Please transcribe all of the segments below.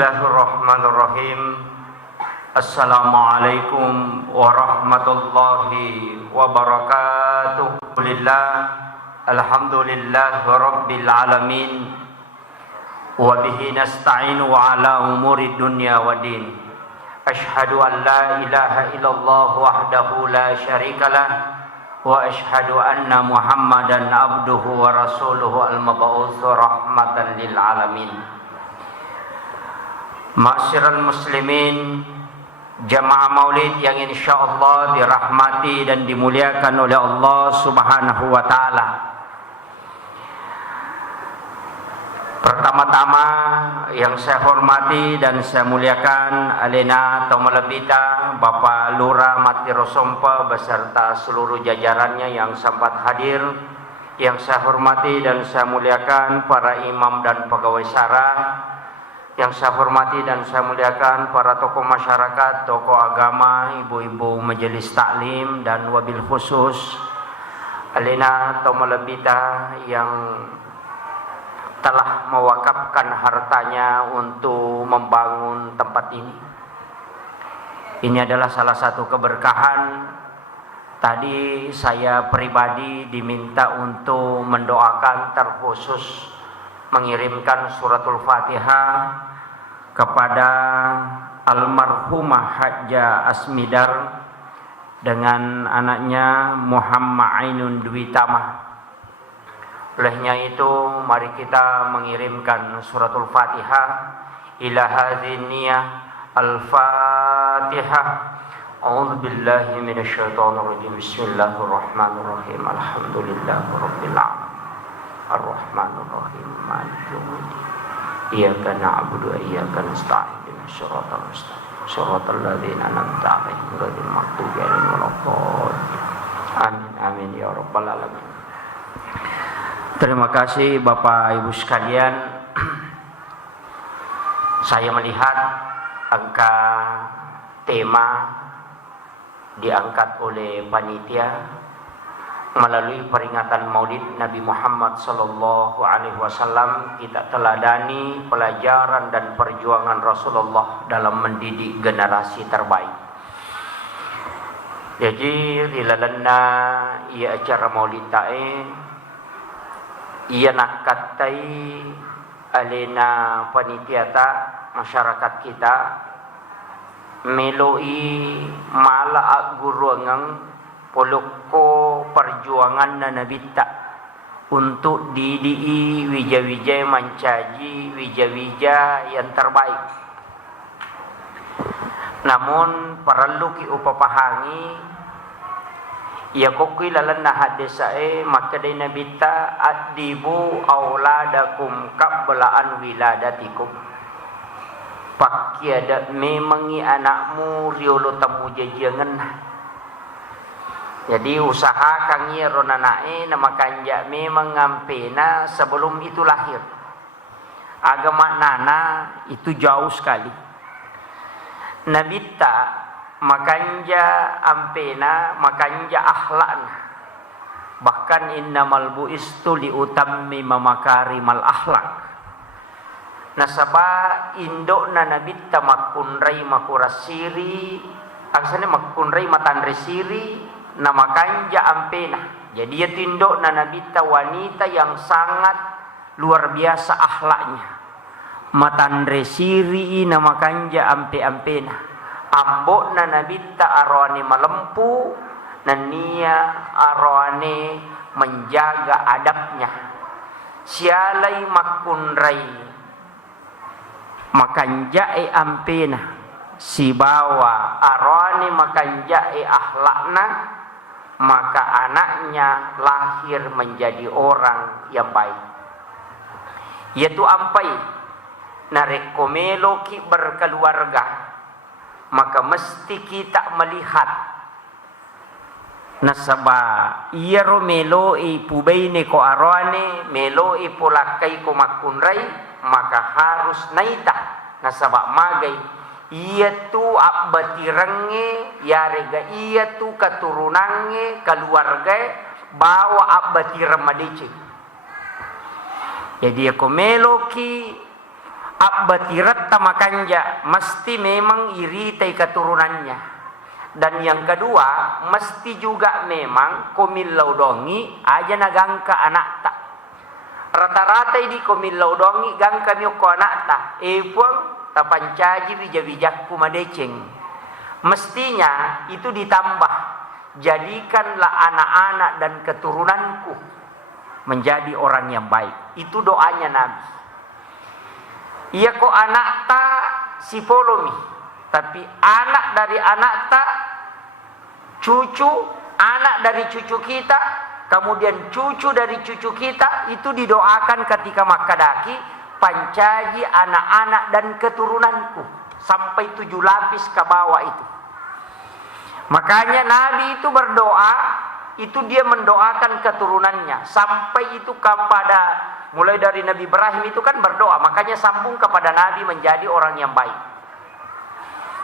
Bismillahirrahmanirrahim. Assalamualaikum warahmatullahi wabarakatuh. Alhamdulillah rabbil alamin. Wa bihi nasta'inu ala umuri dunya waddin. Ashhadu an la ilaha illallah wahdahu la syarikalah wa ashhadu anna Muhammadan abduhu wa rasuluhu al-mab'uts rahmatan lil alamin. Ma'asyiral muslimin, jamaah maulid yang insyaallah dirahmati dan dimuliakan oleh Allah Subhanahu wa taala. Pertama-tama yang saya hormati dan saya muliakan Alena Tomalabita, Bapak Lurah Matirosompa beserta seluruh jajarannya yang sempat hadir. Yang saya hormati dan saya muliakan para imam dan pegawai syara. Yang saya hormati dan saya muliakan para tokoh masyarakat, tokoh agama, ibu-ibu majelis taklim, dan wabil khusus Alena Tomalabita yang telah mewakafkan hartanya untuk membangun tempat ini. Ini adalah salah satu keberkahan. Tadi saya pribadi diminta untuk mendoakan, terkhusus mengirimkan suratul Fatihah kepada almarhumah Hajjah Asmidar dengan anaknya Muhammad Ainun Dwi Tamah. Olehnya itu mari kita mengirimkan suratul Fatihah ila hadhin niyah al-Fatihah. A'udzu billahi minasyaitonir rajim. Bismillahirrahmanirrahim. Alhamdulillahirabbil alamin. Ar-Rahmanir Rahim. Maliki yaumiddin. Iyyaka na'budu wa iyyaka nasta'in. Ihdinas siratal mustaqim. Shiratal ladzina an'amta 'alaihim ghairil maghdubi 'alaihim waladdallin. Amin amin ya rabbal alamin. Terima kasih Bapak Ibu sekalian. Saya melihat angka tema diangkat oleh panitia melalui peringatan Maulid Nabi Muhammad sallallahu alaihi wasallam. Kita teladani pelajaran dan perjuangan Rasulullah dalam mendidik generasi terbaik. Jadi dilalanna ia acara Maulid tae ia nakatai alena panitia ta masyarakat kita meloi mala guruangang poloko perjuangan na nabita untuk didii wija-wija mancaji wija-wija yang terbaik. Namun perlu ki upapahangi ya kokui lalan na hadisae maka day nabita adibu auladakum qablaan wiladatikum. Pakiada memangi anakmu riolo tamu jajangan. Jadi usaha kang ron anake nama kanja memang ngampena sebelum itu lahir. Agama nana itu jauh sekali. Nabita makanja ampena makanja akhlakna. Bahkan innamal bu'istu liutammima makarimal akhlak. Nasaba indokna nabita makunrai makurasiri aksane makunrai matanresiri nama kanja ampena. Jadi ya tindok na nabita wanita yang sangat luar biasa akhlaknya. Matandre siri nama kanja ampe-ampena. Ambok na nabita arwane malempu nania arwane menjaga adabnya. Sialai makunrai makanjae ampena. Si bawa arwane makanjae akhlakna, maka anaknya lahir menjadi orang yang baik. Yaitu ampai narekomelo ki berkeluarga, maka mesti kita melihat nasaba iya ro melo pubaine ko arwane melo pulakai ko makunrai, maka harus naita nasaba magai ia tu abbatirenge yarega ia tu keturunange keluarga bawa abbatir madici. Jadi aku meloki Abbatirat tamakanja, mesti memang iritai keturunannya. Dan yang kedua, mesti juga memang komillau dongi aja nagangka anak tak. Rata-rata di komillau dongi gangka mioko anak tak. Puang tapancaji bija-bijakku madeceng. Mestinya itu ditambah. Jadikanlah anak-anak dan keturunanku menjadi orang yang baik. Itu doanya Nabi. Iya kok anak ta si polomi, tapi anak dari anak ta cucu, anak dari cucu kita, kemudian cucu dari cucu kita, itu didoakan ketika makadaki pancaji anak-anak dan keturunanku sampai 7 lapis ke bawah itu. Makanya Nabi itu berdoa, itu dia mendoakan keturunannya sampai itu kepada mulai dari Nabi Ibrahim itu kan berdoa, makanya sambung kepada Nabi menjadi orang yang baik.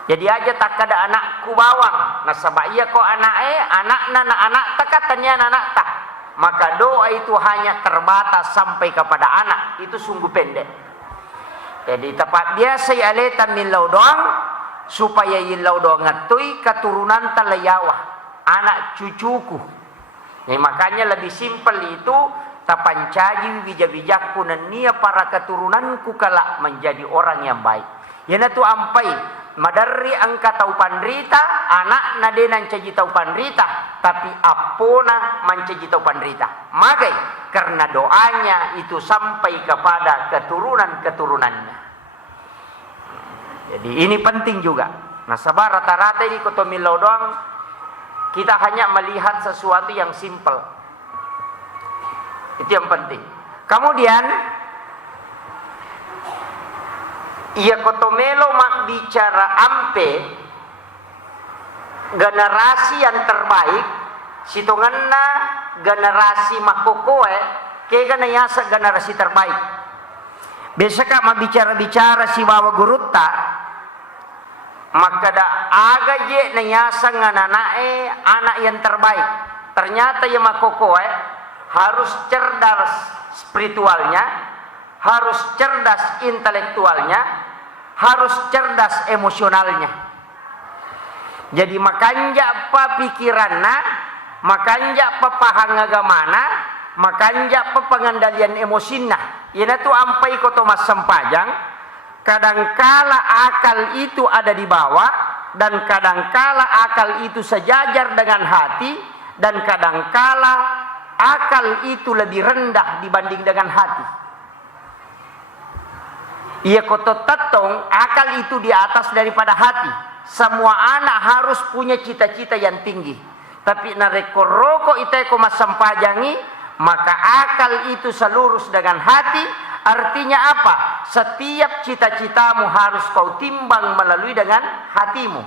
Jadi aja tak ada anakku bawang, nasabah iya kok anak tak katanya anak tak. Maka doa itu hanya terbatas sampai kepada anak, itu sungguh pendek. Jadi tepat biasa ya letan milau doang, supaya ilau doang ngatui keturunan talayawah, anak cucuku. Nah, makanya lebih simpel itu tapancaji bijak-bijakku nia para keturunanku kelak menjadi orang yang baik. Yana tu ampai madari angka tau pandrita, anak nadenan caji tau pandrita, tapi apona mencaji tau pandrita. Magai karena doanya itu sampai kepada keturunan-keturunannya. Jadi ini penting juga. Nah, sabar rata-rata di kotomilau doang kita hanya melihat sesuatu yang simpel. Itu yang penting. Kemudian ia kotomelo mak bicara ampe generasi yang terbaik sitonganna generasi makokoe ke ganayasa generasi terbaik. Besaka mak bicara-bicara si wawa gurutta maka da aga je nayasa ngananae anak yang terbaik. Ternyata ya makokoe harus cerdas spiritualnya, harus cerdas intelektualnya, harus cerdas emosionalnya. Jadi makanja apa pikiranna, makanja apa pahang agamana, makanja apa pengendalian emosina. Ina tu ampai koto mas sempajang, kadangkala akal itu ada di bawah dan kadangkala akal itu sejajar dengan hati dan kadangkala akal itu lebih rendah dibanding dengan hati. Ia koto tatong, akal itu di atas daripada hati. Semua anak harus punya cita-cita yang tinggi. Tapi narekoroko iteko masampajangi, maka akal itu selurus dengan hati. Artinya apa? Setiap cita-citamu harus kau timbang melalui dengan hatimu.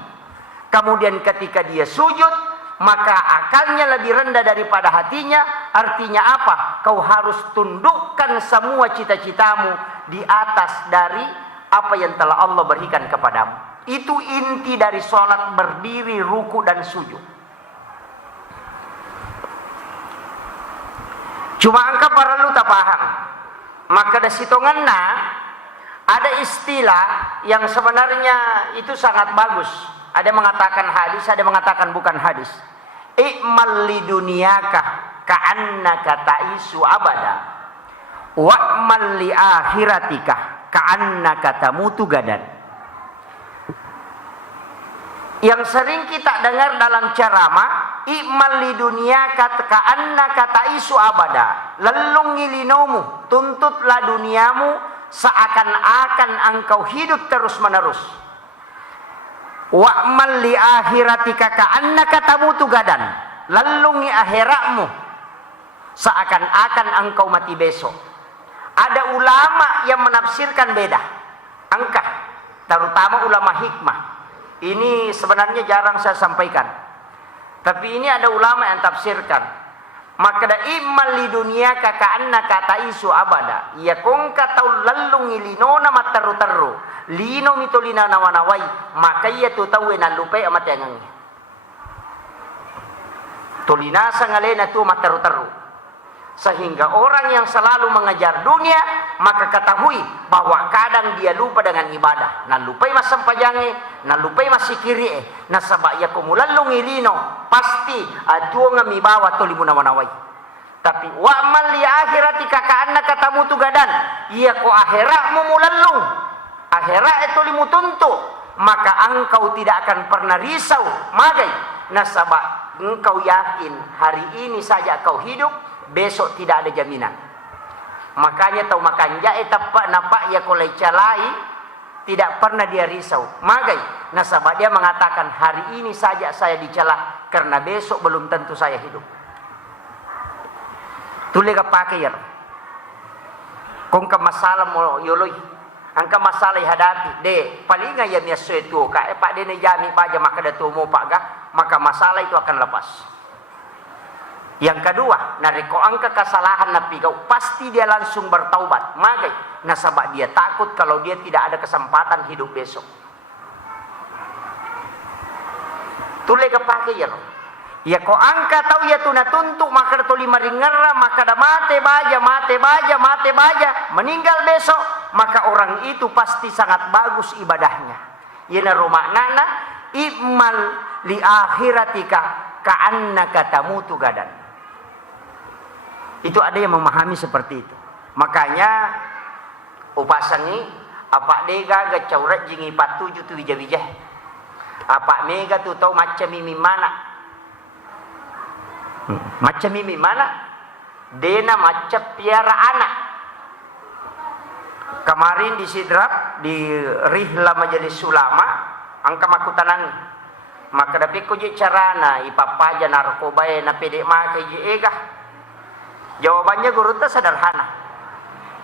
Kemudian ketika dia sujud, maka akalnya lebih rendah daripada hatinya. Artinya apa? Kau harus tundukkan semua cita-citamu di atas dari apa yang telah Allah berikan kepadamu. Itu inti dari sholat berdiri, ruku dan sujud. Cuma angka para lu tak paham. Maka dari sitonganna ada istilah yang sebenarnya itu sangat bagus. Ada mengatakan hadis, ada mengatakan bukan hadis. I'mal liduniyaka ka'annaka ta'isu abada wa'mal li akhiratika ka'annaka tamutu gadan. Yang sering kita dengar dalam ceramah, i'mal liduniyaka ka'annaka ta'isu abada. Lelung ngilinomu, tuntutlah duniamu seakan-akan engkau hidup terus-menerus. Wa'mal li akhiratika ka'annaka tamutu gadan. Lalungi akhiratmu seakan-akan engkau mati besok. Ada ulama yang menafsirkan beda. Angka, terutama ulama hikmah. Ini sebenarnya jarang saya sampaikan. Tapi ini ada ulama yang tafsirkan. Maka da immal li dunyaka ka'annaka ta'isu abada. Ya kongka tau lalungi linona mataru-taru. Lino mitolina nawanawai, maka ia tu tahu na lupai amat yang ngi. Tolina sangalena tu mataru-taru. Sehingga orang yang selalu mengejar dunia, maka ketahui bahwa kadang dia lupa dengan ibadah. Nah lupai mas sampajange, nah lupai mas sikiri nah sabak ya kumulalong irino, pasti aduo nga mibawa tuli mo namanaway. Tapi wa man li akhirati kakaan na katamu tugadan, iya ko akhirat mo mulalong, akhirat itu limu tuntu, maka engkau tidak akan pernah risau. Magai, nah sabak engkau yakin hari ini saja kau hidup, besok tidak ada jaminan. Makanya tahu makan jae tapak napak ya kolai calai, tidak pernah dia risau. Magai nasabah dia mengatakan hari ini saja saya dicelah karena besok belum tentu saya hidup. Tuli ka pakai ya. Kung ka masalah mo yoloy, angka masalah hadapi de palinga ya miaso itu ka pak de ne jami paja maka datu mo paga, maka masalah itu akan lepas. Yang kedua, nariko angka kesalahan na pigau, pasti dia langsung bertaubat. Magai, nasabak dia takut kalau dia tidak ada kesempatan hidup besok. Tule kepake ya. Ya ko angka tahu ya tu natuntuk maka tu lima ringera maka da mate baja meninggal besok, maka orang itu pasti sangat bagus ibadahnya. Yana rumah nana imal li akhiratika ka'annaka tamutu gadan. Itu ada yang memahami seperti itu. Makanya upasangi apa dega ga caurat jingi patuju tu wija-wija. Apa mega tu tahu macam mimi mana? Macam mimi mana? Dena macam piara anak. Kemarin di Sidrap di Rihla Majelis Ulama angka makutanang. Maka dapat ko je carana ipapaja narkoba na pede makai je ega. Jawabannya guru itu sederhana.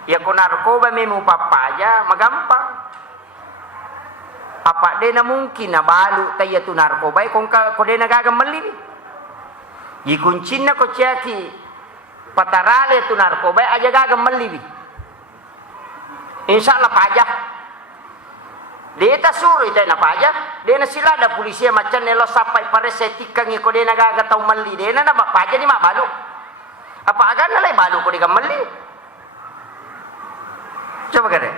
Ya ko narkoba memu papaja magampang. Apa de na mungkin na balu tayo tu narkoba kung ko de na gagamali. Yikuncin na ko ciyaki patarale tu narkoba aja gagamali. Insyaallah pajak. Deta suruh itu na pajak. De na sila da polisi macam nelo sampai pare setikang ko de na gagatau mali de na pajak ni mabalu. Apa agan nalay balu ko di kamali? Coba kare.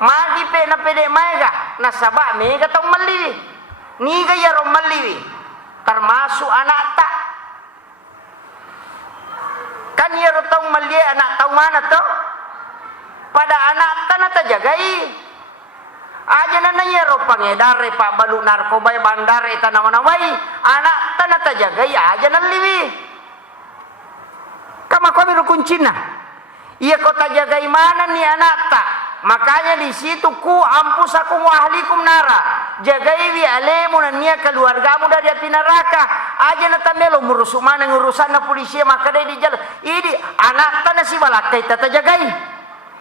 Magi pe na pede mega nasaba mega tong mali. Ni gaya rom mali. Termasuk anak tak. Kan ya tong mali anak tahu mana to? Pada anak tak nata jagai. Aja na nayero pangedare pa balu narkoba bandare tanawai. Anak tak nata jagai aja na liwi. Kama kami rukun Cina. Ia kota jagai mana nih anak tak. Makanya di situ ku ampus aku ahlikum nara. Jagai wi alemu na nia keluargamu dari api neraka. Aja na tamelo ngurus mana ngurusan na polisi maka dia di jalan. Ini anak tak nasi balakai tata jagai.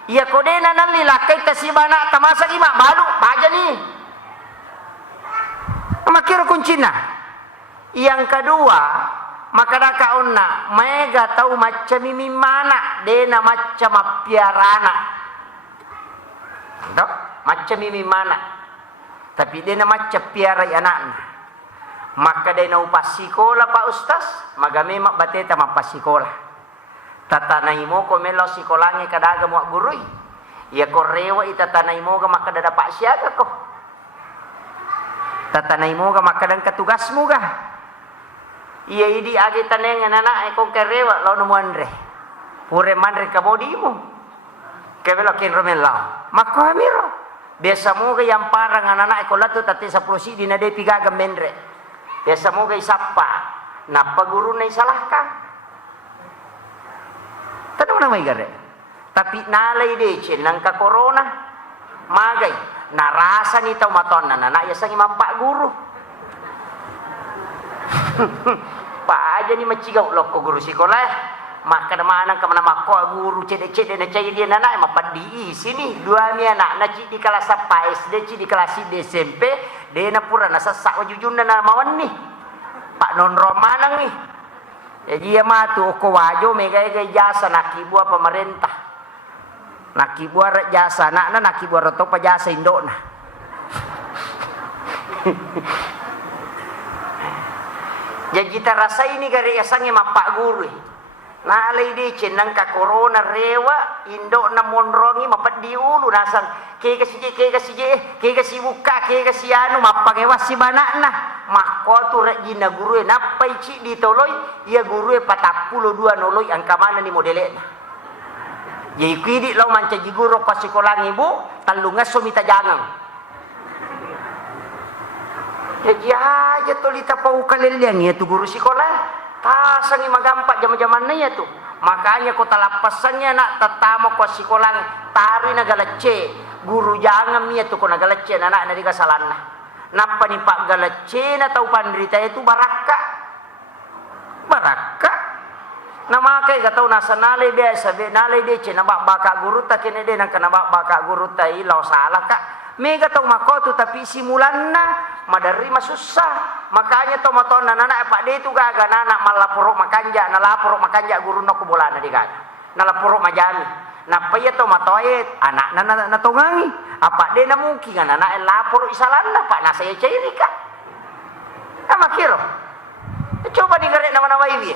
Ia kode na nali lakai ta si bana tamasa ima balu paja nih. Makir rukun Cina. Yang kedua, maka dakauna mega tahu macam mimi mana dena macam apiarana. Tahu macam mimi mana. Tapi dena macam piara anakna. Maka dena upas sekolah Pak Ustaz, magame mak bateta mapas sekolah. Tatanai mo ko melo sekolahnya kadaga mo gurui. Ya ko rewa itatanai mo ga maka dapat siaga ko. Tatanai mo ga maka dan katugasmu ga. Iya idi agi tanengan anak kong kerewa law no mandre. Pure mandre kabodimu. Kebelo kin romelao. Mako amiro. Biasa mo ga yang parang anak ko lato tati sa prosidi na de pigaga mendre. Biasa mo ga isapa. Na paguru na isalahka. Tanong na may gare. Tapi nalay de chen nang ka corona. Magay narasa ni taw maton na ya sang imampa guru. Pak aja ni macigau loko guru sekolah maka mana ke mana mako guru cedek-cedek na cai dia anak mapat di sini dua mi anak na ci di kelas apa SD ci di kelas di SMP de na pura na sasak wajujun na mawan ni Pak non romanang ni jadi ya matu ko wajo mega jasa nakibua pemerintah nakibua jasa anak na nakibua roto pa jasa indona. Jadi kita rasa ini gari asangnya mapak guru. Nalay di cenang ka corona rewa indo na monrongi mapat di ulu nasang ke kasi buka ke kasi anu mapangewas si banak na mako tu rejina guru napai ci ditoloi ia guru 42 noloi angka mana ni modelena jadi kidi law manca jiguro ko sikolang ibu talungas sumita jangang jadi aja tolita pau kalelian ya tu guru sekolah tasang magampak zaman-zaman na ya tuh. Makanya ko talapasannya nak tatamo ko sikolang tari nagalatse. Guru jangan miya tuh ko nagalatse na anak na di kasalan na. Napa ni Pak galatse na tau pandrita itu baraka. Baraka. Nama kay gatau nasa nalay biasa be nalay de che nabak baka guru ta kene de nang kanabak baka guru ta ilaw salah ka. Mega tau makotu tapi simulan na madari masusah. Makanya to maton anak pak de itu gaga anak malapuro makanja nalapuro makanja guru no kubolana di gaga nalapuro majami napa ya to matoyet anak na tongangi apa de na mungkin anak lapuro isalanna pak na saya cairi ka ama kiro coba digarek nama-nama ibi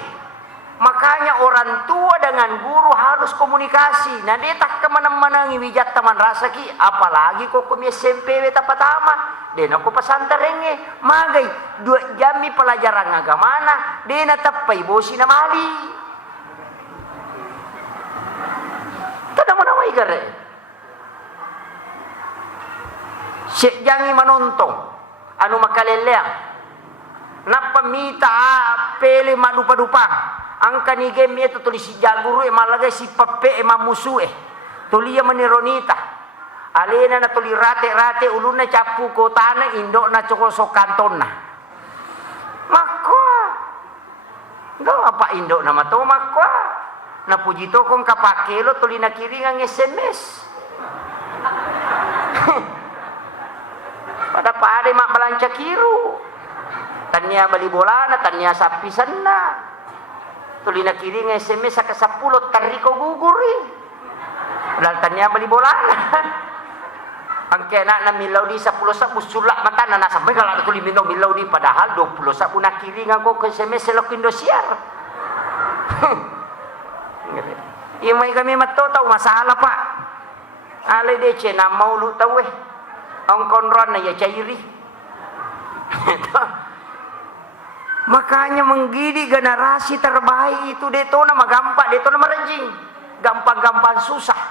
makanya orang tua dengan guru harus komunikasi nah dia tak kemana-mana ngiwijat taman rasa ki apalagi kok kumi SMP beta pertama den aku pesantren magai 2 jami pelajaran agama na den tapai bosi na mali tada mana mai gare sek jangi manontong anu makaleleang napa mita pele madupa-dupa angka ni game itu tulis si jaguru malagay si pape mamusu tulia manironita alena na tuli rate ulun na capu kota na indo na cokosok kanton na makwa nggak apa indo na mato makwa na pujito kong kapakelo tuli na kiri ng SMS pada pare mak balanca kiru tanya bali bola na tanya sapisan na tuli na kiri ng SMS sa kasapulot tariko guguri padahal tanya bali bola na ang kena na milaw di sa pulo sa busulak mata na nasa may kalala tuli milaw di padahal 20 sa una kiri nga ko SMS sa Indosiar yung may kami matotaw masahala pa alay de che na maulu taw ang konron na ya cairi makanya menggidi generasi terbaik itu deto na magampak deto na maranjing gampang-gampang susah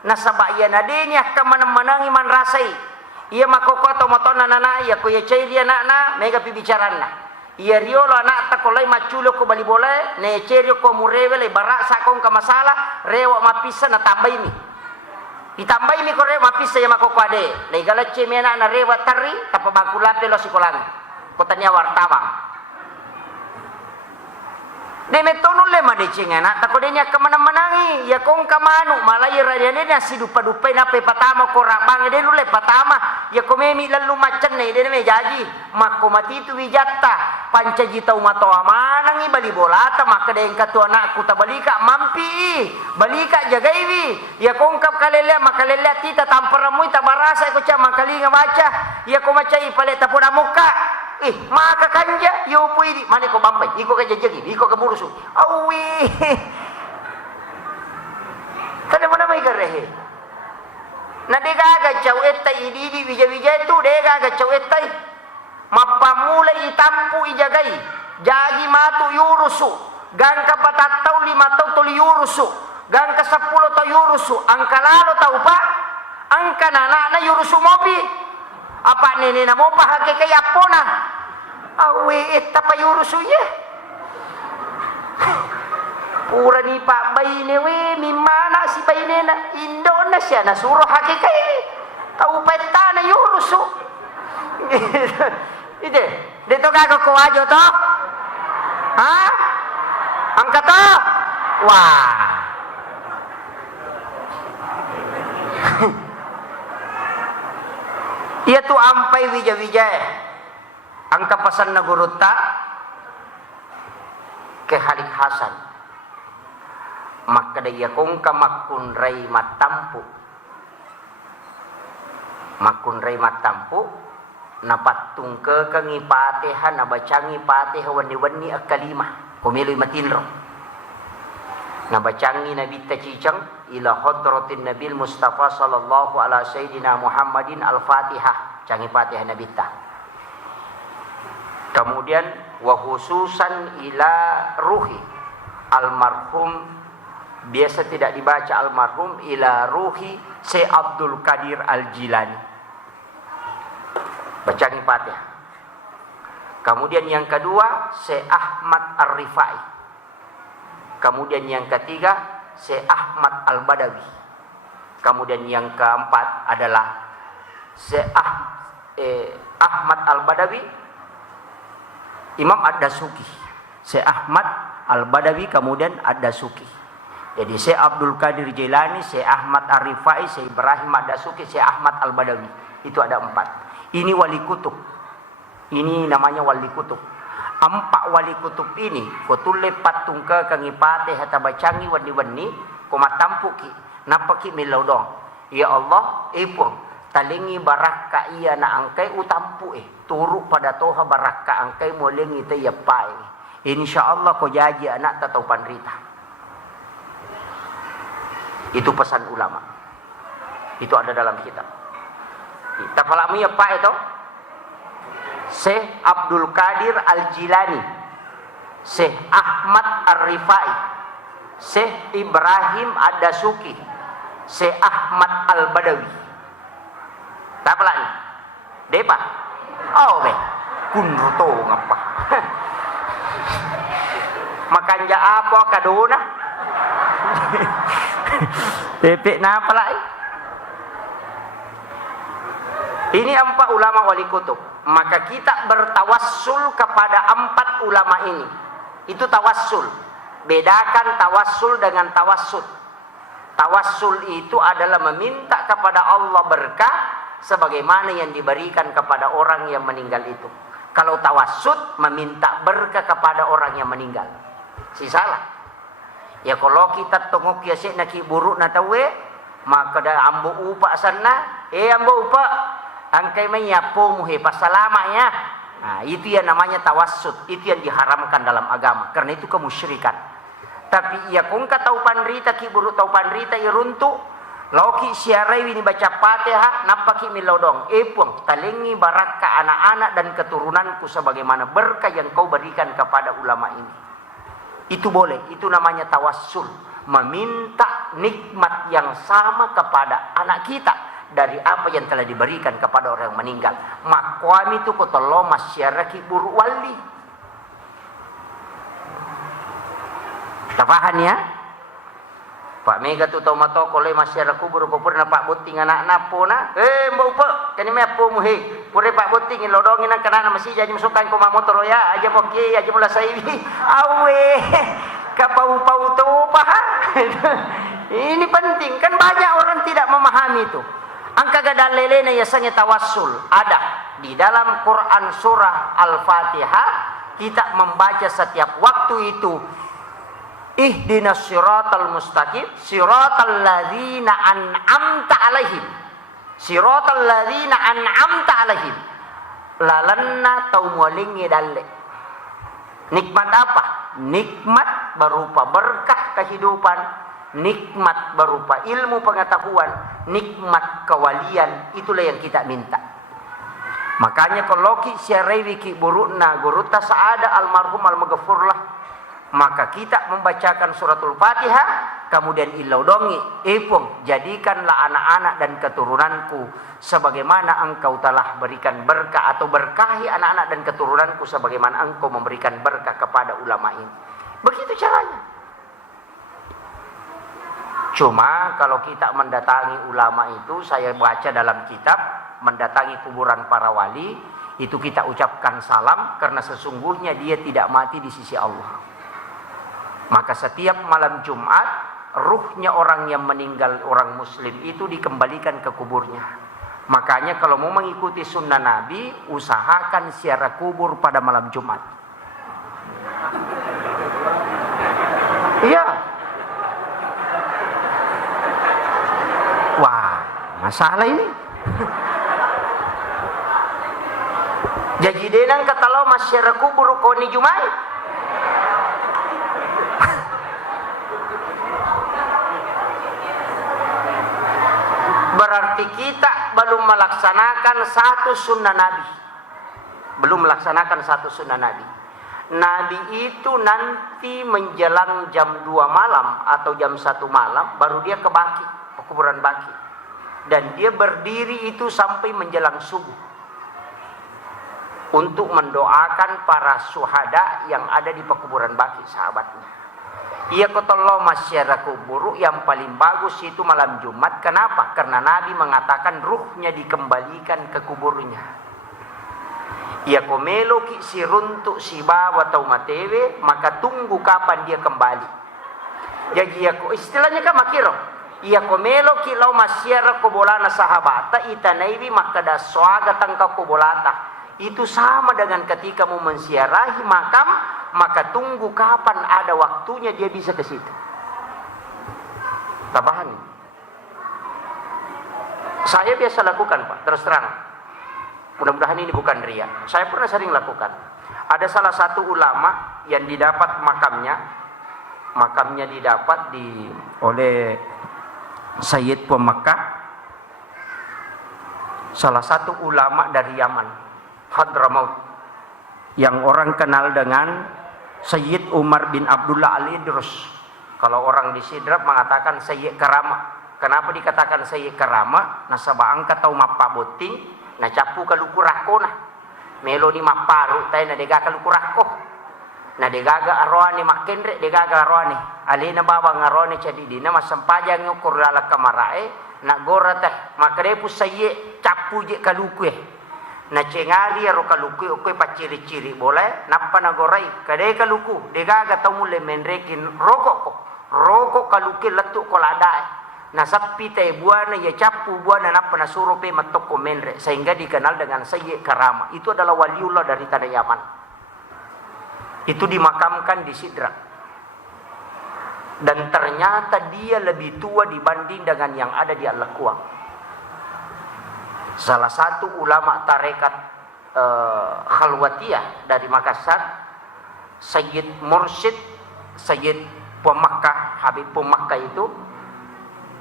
nasa bayan na din ya kamanang-manang iman rasay iya makokoto moton na nana iya kuya cairi anak na mega pibicaran na iya riolo anak takolay machulo ko balibole ne cerio ko murewele barak sakong kamasala rewa mapisa na tambay mi itambay mi ko rewa mapisa ya makoko ade legala che mi anak na rewa tari tapabangkulape lo sikolang kotanya wartawang de metono lema de cingana takodenya kemana-manangi ya kong kamanu malay radiane na si dupa-dupa na pe patama ko rabang de nule patama ya komemi lalu macan ne de me jaji makomati tu wijatta pancajita umato amanangi bali bolata makadeng katu anakku tabalika mampi balika jagaiwi ya kong kap kalele makalele tita tamparamu tabarasa ko cha makalinga baca ya ko macai paleta puna muka maka kanja yo puidi mane ko bampai iko ka jajagi iko ka burusu awi kada mana mai garehe na dega ga chau etai idi bija tu dega ga chau etai mapamula itampu ijagai jagi matu yurusu gang ka patatau 5 tau tuli yurusu gang ka 10 tau yurusu angka lalo tau pa angka nana yurusu mopi apa nene na mo pahake kay apona awe etta payurusuye pura ni pak bayne we mimana si bayne na Indonesia na suruh hake kay tau peta na yurusu ide dito ka ko ajo to ha angka to wah iya tu ampai wija-wijaya ang kapasan na guruta ke Halik Hasan makadaya kong kamakunray matampu napatung ke kangipatehan nabacangi pateha wani-wani ak kalima kumiloy matinro Nabacangi Nabi tacicang ila hadratin Nabil Mustafa sallallahu ala sayyidina Muhammadin al-Fatihah. Cangi Fatihah Nabi ta. Kemudian wa khususan ila ruhi almarhum, biasa tidak dibaca almarhum, ila ruhi Syekh Abdul Qadir Al-Jilani. Bacangi Fatihah. Kemudian yang kedua Syekh Ahmad Ar-Rifai. Kemudian yang ketiga Syekh Ahmad Al-Badawi. Kemudian yang keempat adalah Syekh Ahmad Al-Badawi, Imam Ad-Dasuki. Syekh Ahmad Al-Badawi kemudian Ad-Dasuki. Jadi Syekh Abdul Qadir Jilani, Syekh Ahmad Ar-Rifai, Syekh Ibrahim Ad-Dasuki, Syekh Ahmad Al-Badawi. Itu ada 4. Ini wali kutub. Ini namanya wali kutub. 4 wali kutub ini kotule patungka kangi pate hata bacangi wani-wani komatampuki napaki milodong. Ya Allah, ipun talingi baraka iya na angkai utampu turu pada toha baraka angkai molengi te ya pai. Insyaallah ko jaji anak tatau panrita. Itu pesan ulama. Itu ada dalam kitab. Kita palami ya pai itu. Syekh Abdul Qadir Al-Jilani, Syekh Ahmad Ar-Rifai, Syekh Ibrahim Ad-Dasuki, Syekh Ahmad Al-Badawi. Tak apa lagi? Depa? Oh be, kunruto ngapa? Makanja apa kadona? Tepek napa lagi? Ini 4 ulama wali kutub. Maka kita bertawassul kepada 4 ulama ini. Itu tawassul. Bedakan tawassul dengan tawassut. Tawassul itu adalah meminta kepada Allah berkah sebagaimana yang diberikan kepada orang yang meninggal itu. Kalau tawassut meminta berkah kepada orang yang meninggal. Si salah. Ya kalau kita tengok ya sik nak buruk na tawe, maka dah ambo upa sana, ambo upa angkai menyapu muhe pasalamanya. Nah, itu yang namanya tawassut. Itu yang diharamkan dalam agama. Karena itu kemusyrikan. Tapi ya kung ka tau panrita ki buruk tau panrita ya runtu. Lauki siarai ini baca Fatihah napaki milodong. Epung talingi baraka anak-anak dan keturunanku sebagaimana berkah yang kau berikan kepada ulama ini. Itu boleh. Itu namanya tawassul. Meminta nikmat yang sama kepada anak kita dari apa yang telah diberikan kepada orang yang meninggal. Makwami itu kotolo masyarakat buruk wali. Tafahan ya? Pak Mega tu tau mato kolai masyarakat buruk kupur na Pak Buting anak napo na. Mbak upa, kani me apo muhe. Pure Pak Buting ilodongin ang kanana masih jadi masukan ko mamotor ya. Aja mo ki, aja mula sa ibi. Awe, kapau-pau tu pa. Ini penting kan banyak orang tidak memahami itu. Angka gadalelena yasanya tawassul ada di dalam Quran surah Al-Fatihah. Kita membaca setiap waktu itu ihdinas siratal mustaqim siratal ladzina an'amta alaihim siratal ladzina an'amta alaihim lalanna taumulingi dalle. Nikmat apa? Nikmat berupa berkah kehidupan, nikmat berupa ilmu pengetahuan, nikmat kewalian. Itulah yang kita minta. Makanya kalau ki syarawi ki burukna guruta saada almarhum al-maghfurlah, maka kita membacakan suratul Fatihah kemudian ilaudongi ipung jadikanlah anak-anak dan keturunanku sebagaimana engkau telah berikan berkah, atau berkahi anak-anak dan keturunanku sebagaimana engkau memberikan berkah kepada ulama ini. Begitu caranya. Cuma kalau kita mendatangi ulama itu, saya baca dalam kitab, mendatangi kuburan para wali, itu kita ucapkan salam karena sesungguhnya dia tidak mati di sisi Allah. Maka setiap malam Jumat, ruhnya orang yang meninggal, orang muslim itu dikembalikan ke kuburnya. Makanya kalau mau mengikuti sunnah Nabi, usahakan ziarah kubur pada malam Jumat. Iya. Wah, masalah ini. Jadi denang kata lo masyarakat kubur kau ni Jumat. berarti kita belum melaksanakan satu sunnah Nabi. Belum melaksanakan satu sunnah Nabi. Nabi itu nanti menjelang jam 2 malam atau jam 1 malam baru dia ke Baqi, kuburan Baqi. Dan dia berdiri itu sampai menjelang subuh untuk mendoakan para syuhada yang ada di pekuburan Baqi, sahabatnya. Ia kotollah masyarakat kubur yang paling bagus itu malam Jumat. Kenapa? Karena Nabi mengatakan ruhnya dikembalikan ke kuburnya. Ia komelo ki si runtuk si bawa atau matewe, maka tunggu kapan dia kembali. Jadi ia istilahnya kan makiro. Ia komelo ki lau masyarakat kubolana sahabata itanaibi maka da swaga tangka kubolata. Itu sama dengan ketika mau mensiarahi makam, maka tunggu kapan ada waktunya dia bisa ke situ. Tabahan. Saya biasa lakukan, Pak, terus terang. Mudah-mudahan ini bukan ria. Saya pernah sering lakukan. Ada salah satu ulama yang didapat makamnya didapat oleh Sayyid Pemakkah, salah satu ulama dari Yaman, Hadramaut, yang orang kenal dengan Sayyid Umar bin Abdullah Al-Idrus. Kalau orang di Sidrap mengatakan Sayyid Karama. Kenapa dikatakan Sayyid Karama? Nasabah angka tau mappa boting, na capu kaluku rako na. Melo ni maparu tay na dega kaluku rako. Na degaga arwani makendre degaga arwani. Alina baba ngarwani cadi dina masampajang ngukur lala kamarae na gora teh makare pu Sayyid capu je kaluku na cengari aro kaluku okoy paciri-ciri boleh nappa na gorai kade kaluku degaga tau mule menrekin rokok kaluku letuk koladae. Nah sapi teh buana ya capu buana napa na suruh pe matoko menre sehingga dikenal dengan Sayyid Karama. Itu adalah waliullah dari tanah Yaman. Itu dimakamkan di Sidra. Dan ternyata dia lebih tua dibanding dengan yang ada di Al-Aqwa. Salah satu ulama tarekat Khalwatiyah dari Makassar, Sayyid Mursyid, Sayyid Pemakkah, Habib Pemakkah itu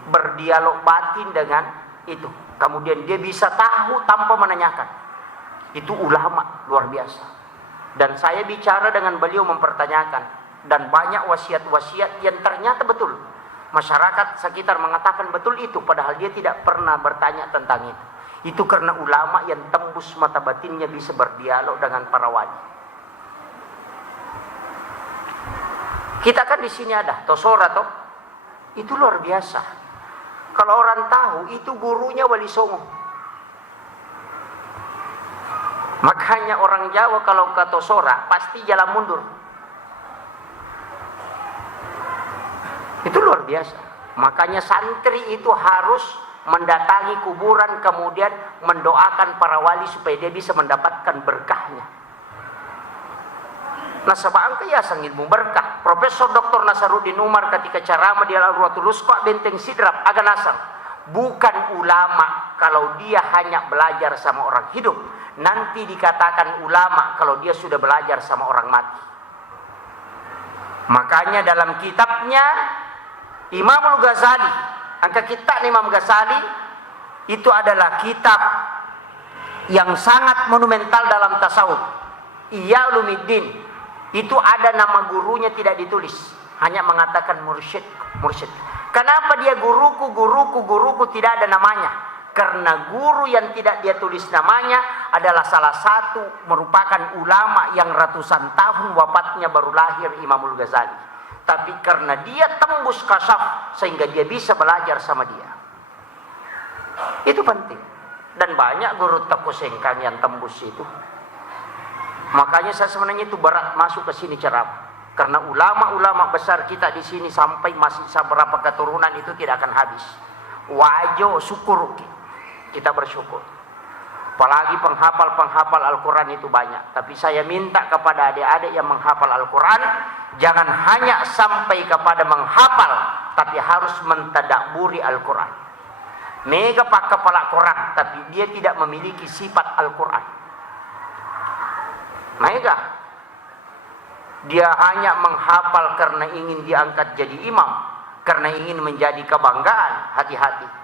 berdialog batin dengan itu. Kemudian dia bisa tahu tanpa menanyakan. Itu ulama luar biasa. Dan saya bicara dengan beliau mempertanyakan. Dan banyak wasiat-wasiat yang ternyata betul. Masyarakat sekitar mengatakan betul itu. Padahal dia tidak pernah bertanya tentang itu. Itu karena ulama yang tembus mata batinnya bisa berdialog dengan para wali. Kita kan di sini ada Tosora toh. Itu luar biasa. Kalau orang tahu itu gurunya Wali Songo. Makanya orang Jawa kalau ke Tosora pasti jalan mundur. Itu luar biasa. Makanya santri itu harus mendatangi kuburan kemudian mendoakan para wali supaya dia bisa mendapatkan berkahnya. Nasabah angka ya sangit berkah. Profesor Dr. Nasaruddin Umar ketika ceramah di Al-Urwatul Wusta Benteng Sidrap agak nasar. Bukan ulama kalau dia hanya belajar sama orang hidup. Nanti dikatakan ulama kalau dia sudah belajar sama orang mati. Makanya dalam kitabnya Imam Al-Ghazali, angka kitab Imam Ghazali itu adalah kitab yang sangat monumental dalam tasawuf. Ihya Ulumuddin. Itu ada nama gurunya tidak ditulis, hanya mengatakan mursyid. Kenapa dia guruku tidak ada namanya? Karena guru yang tidak dia tulis namanya adalah salah satu merupakan ulama yang ratusan tahun wafatnya baru lahir Imamul Ghazali. Tapi karena dia tembus kasyaf sehingga dia bisa belajar sama dia. Itu penting. Dan banyak guru teko sengkang yang tembus itu. Makanya saya sebenarnya itu berat masuk ke sini ceramah. Karena ulama-ulama besar kita di sini sampai masih beberapa keturunan itu tidak akan habis. Wajo syukur kita bersyukur. Apalagi penghafal Al-Quran itu banyak. Tapi saya minta kepada adik-adik yang menghafal Al-Quran, jangan hanya sampai kepada menghafal, tapi harus mentadabburi Al-Quran. Mega pak kepala Quran, tapi dia tidak memiliki sifat Al-Quran. Mega, dia hanya menghafal karena ingin diangkat jadi imam, karena ingin menjadi kebanggaan. Hati-hati.